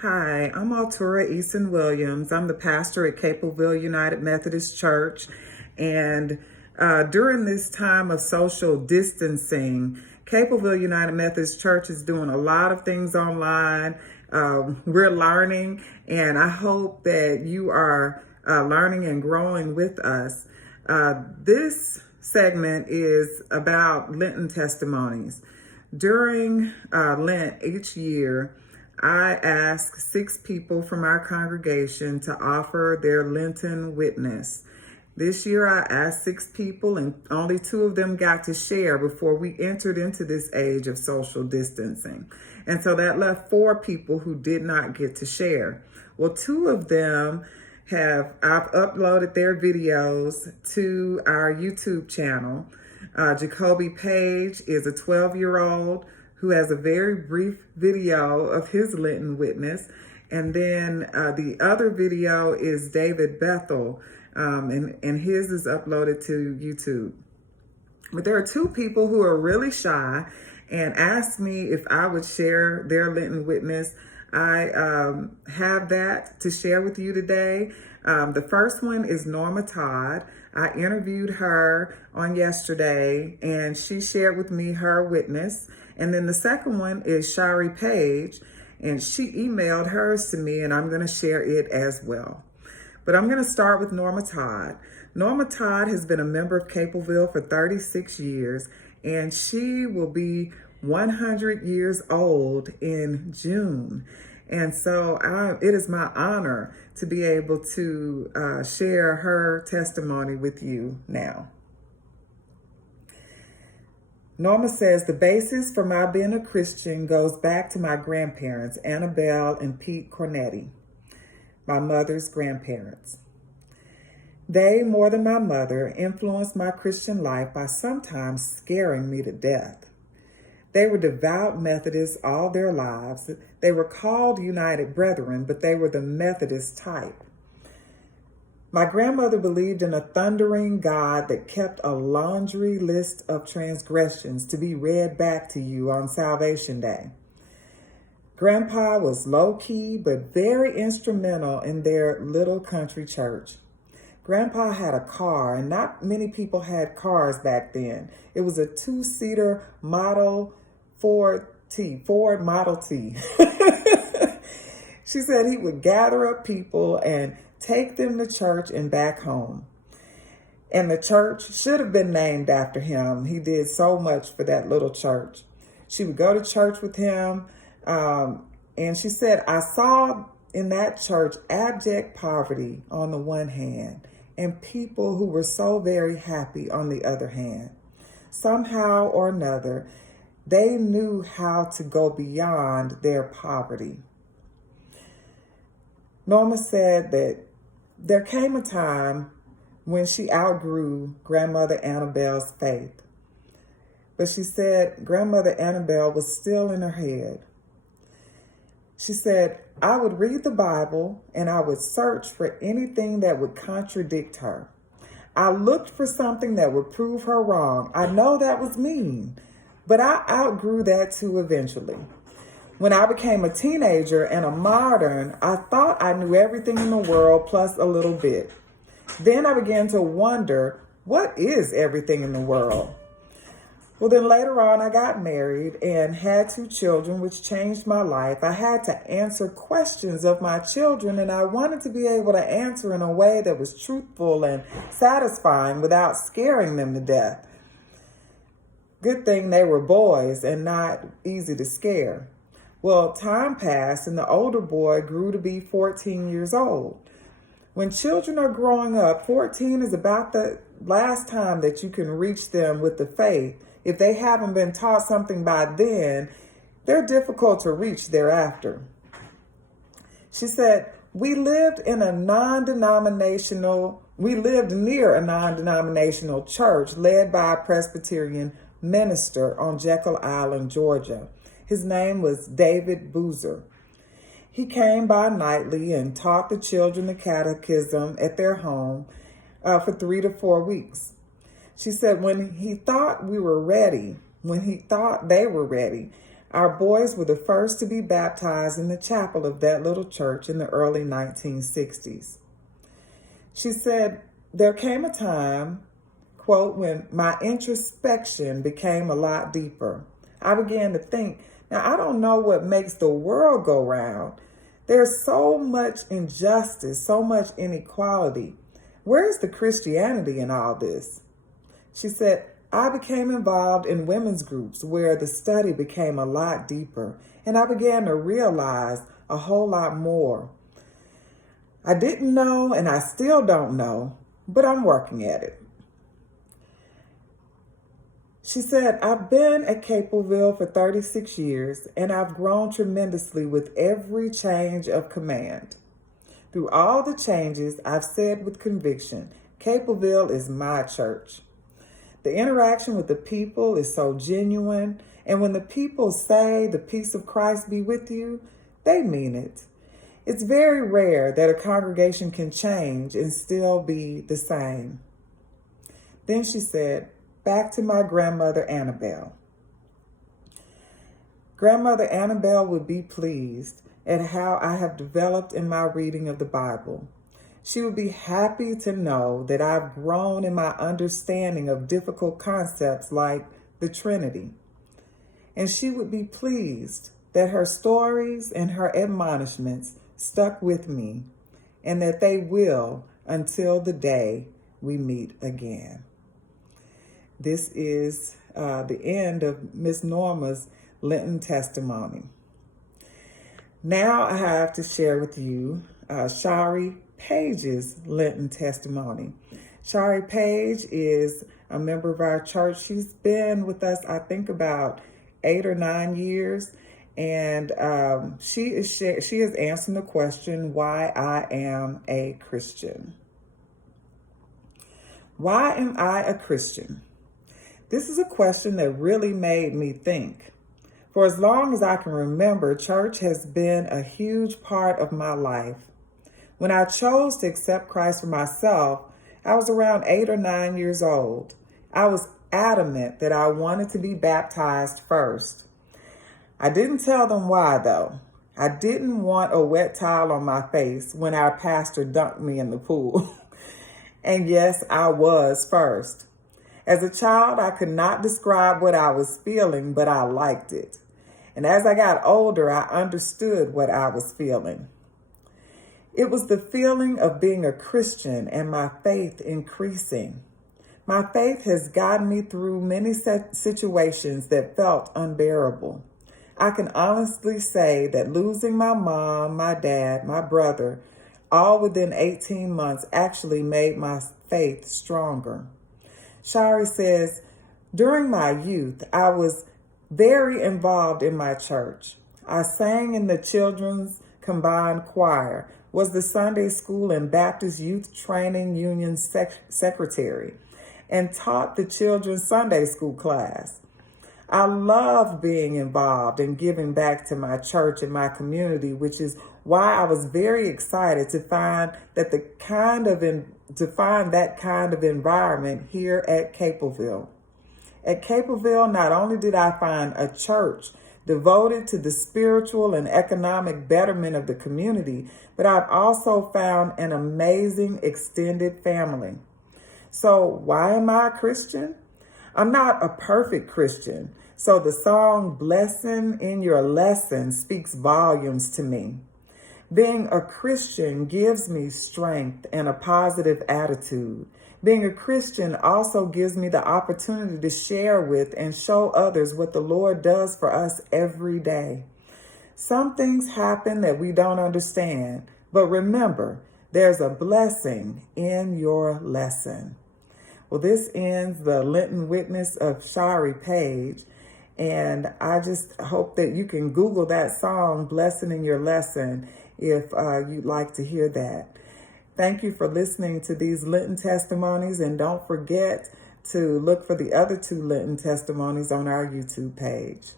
Hi, I'm Autura Eason-Williams. I'm the pastor at Capelville United Methodist Church. And during this time of social distancing, Capelville United Methodist Church is doing a lot of things online. We're learning, and I hope that you are learning and growing with us. This segment is about Lenten Testimonies. During Lent each year, I ask 6 people from our congregation to offer their Lenten witness. This year I asked 6 people and only 2 of them got to share before we entered into this age of social distancing. And so that left 4 people who did not get to share. Well, 2 of them I've uploaded their videos to our YouTube channel. Jacoby Paige is a 12-year-old who has a very brief video of his Lenten witness. And then the other video is David Bethel, and his is uploaded to YouTube. But there are 2 people who are really shy and asked me if I would share their Lenten witness. I have that to share with you today. The first one is Norma Todd. I interviewed her on yesterday, and she shared with me her witness. And then the second one is Shari Paige, and she emailed hers to me, and I'm going to share it as well. But I'm going to start with Norma Todd. Norma Todd has been a member of Capelville for 36 years, and she will be 100 years old in June. And so it is my honor to be able to share her testimony with you now. Norma says, the basis for my being a Christian goes back to my grandparents, Annabelle and Pete Cornetti, my mother's grandparents. They, more than my mother, influenced my Christian life by sometimes scaring me to death. They were devout Methodists all their lives. They were called United Brethren, but they were the Methodist type. My grandmother believed in a thundering God that kept a laundry list of transgressions to be read back to you on Salvation Day. Grandpa was low-key, but very instrumental in their little country church. Grandpa had a car, and not many people had cars back then. It was a 2-seater Ford Model T. She said he would gather up people and take them to church and back home. And the church should have been named after him. He did so much for that little church. She would go to church with him, and she said, I saw in that church abject poverty on the one hand, and people who were so very happy on the other hand. Somehow or another, they knew how to go beyond their poverty. Norma said that there came a time when she outgrew Grandmother Annabelle's faith. But she said Grandmother Annabelle was still in her head. She said, I would read the Bible and I would search for anything that would contradict her. I looked for something that would prove her wrong. I know that was mean, but I outgrew that too eventually. When I became a teenager and a modern, I thought I knew everything in the world plus a little bit. Then I began to wonder, what is everything in the world? Well, then later on, I got married and had 2 children, which changed my life. I had to answer questions of my children, and I wanted to be able to answer in a way that was truthful and satisfying without scaring them to death. Good thing they were boys and not easy to scare. Well, time passed, and the older boy grew to be 14 years old. When children are growing up, 14 is about the last time that you can reach them with the faith. If they haven't been taught something by then, they're difficult to reach thereafter. She said, we lived near a non-denominational church led by a Presbyterian minister on Jekyll Island, Georgia. His name was David Boozer. He came by nightly and taught the children the catechism at their home for 3 to 4 weeks. She said when he thought they were ready, Our boys were the first to be baptized in the chapel of that little church in the early 1960s. She said, there came a time, quote, when my introspection became a lot deeper. I began to think, now I don't know what makes the world go round. There's so much injustice, so much inequality. Where's the Christianity in all this? She said, I became involved in women's groups where the study became a lot deeper, and I began to realize a whole lot more. I didn't know, and I still don't know, but I'm working at it. She said, I've been at Capelville for 36 years, and I've grown tremendously with every change of command. Through all the changes, I've said with conviction, Capelville is my church. The interaction with the people is so genuine, and when the people say the peace of Christ be with you, they mean it. It's very rare that a congregation can change and still be the same. Then she said, back to my grandmother Annabelle. Grandmother Annabelle would be pleased at how I have developed in my reading of the Bible. She would be happy to know that I've grown in my understanding of difficult concepts like the Trinity. And she would be pleased that her stories and her admonishments stuck with me and that they will until the day we meet again. This is the end of Miss Norma's Lenten testimony. Now I have to share with you Shari Paige's Lenten testimony. Shari Paige is a member of our church. She's been with us, I think, about 8 or 9 years, and she is answering the question, why I am a Christian. Why am I a Christian? This is a question that really made me think. For as long as I can remember, church has been a huge part of my life. When I chose to accept Christ for myself, I was around 8 or 9 years old. I was adamant that I wanted to be baptized first. I didn't tell them why, though. I didn't want a wet towel on my face when our pastor dunked me in the pool. And yes, I was first. As a child, I could not describe what I was feeling, but I liked it. And as I got older, I understood what I was feeling. It was the feeling of being a Christian and my faith increasing. My faith has gotten me through many situations that felt unbearable. I can honestly say that losing my mom, my dad, my brother, all within 18 months actually made my faith stronger. Shari says, during my youth, I was very involved in my church. I sang in the children's combined choir, was the Sunday School and Baptist Youth Training Union secretary, and taught the children's Sunday school class. I love being involved and giving back to my church and my community, which is why I was very excited to find that that kind of environment here at Capelville. At Capelville, not only did I find a church devoted to the spiritual and economic betterment of the community, but I've also found an amazing extended family. So why am I a Christian? I'm not a perfect Christian, so the song "Blessing in Your Lesson" speaks volumes to me. Being a Christian gives me strength and a positive attitude. Being a Christian also gives me the opportunity to share with and show others what the Lord does for us every day. Some things happen that we don't understand, but remember, there's a blessing in your lesson. Well, this ends the Lenten witness of Shari Paige, and I just hope that you can Google that song, "Blessing in Your Lesson," if you'd like to hear that. Thank you for listening to these Lenten testimonies, and don't forget to look for the other 2 Lenten testimonies on our YouTube page.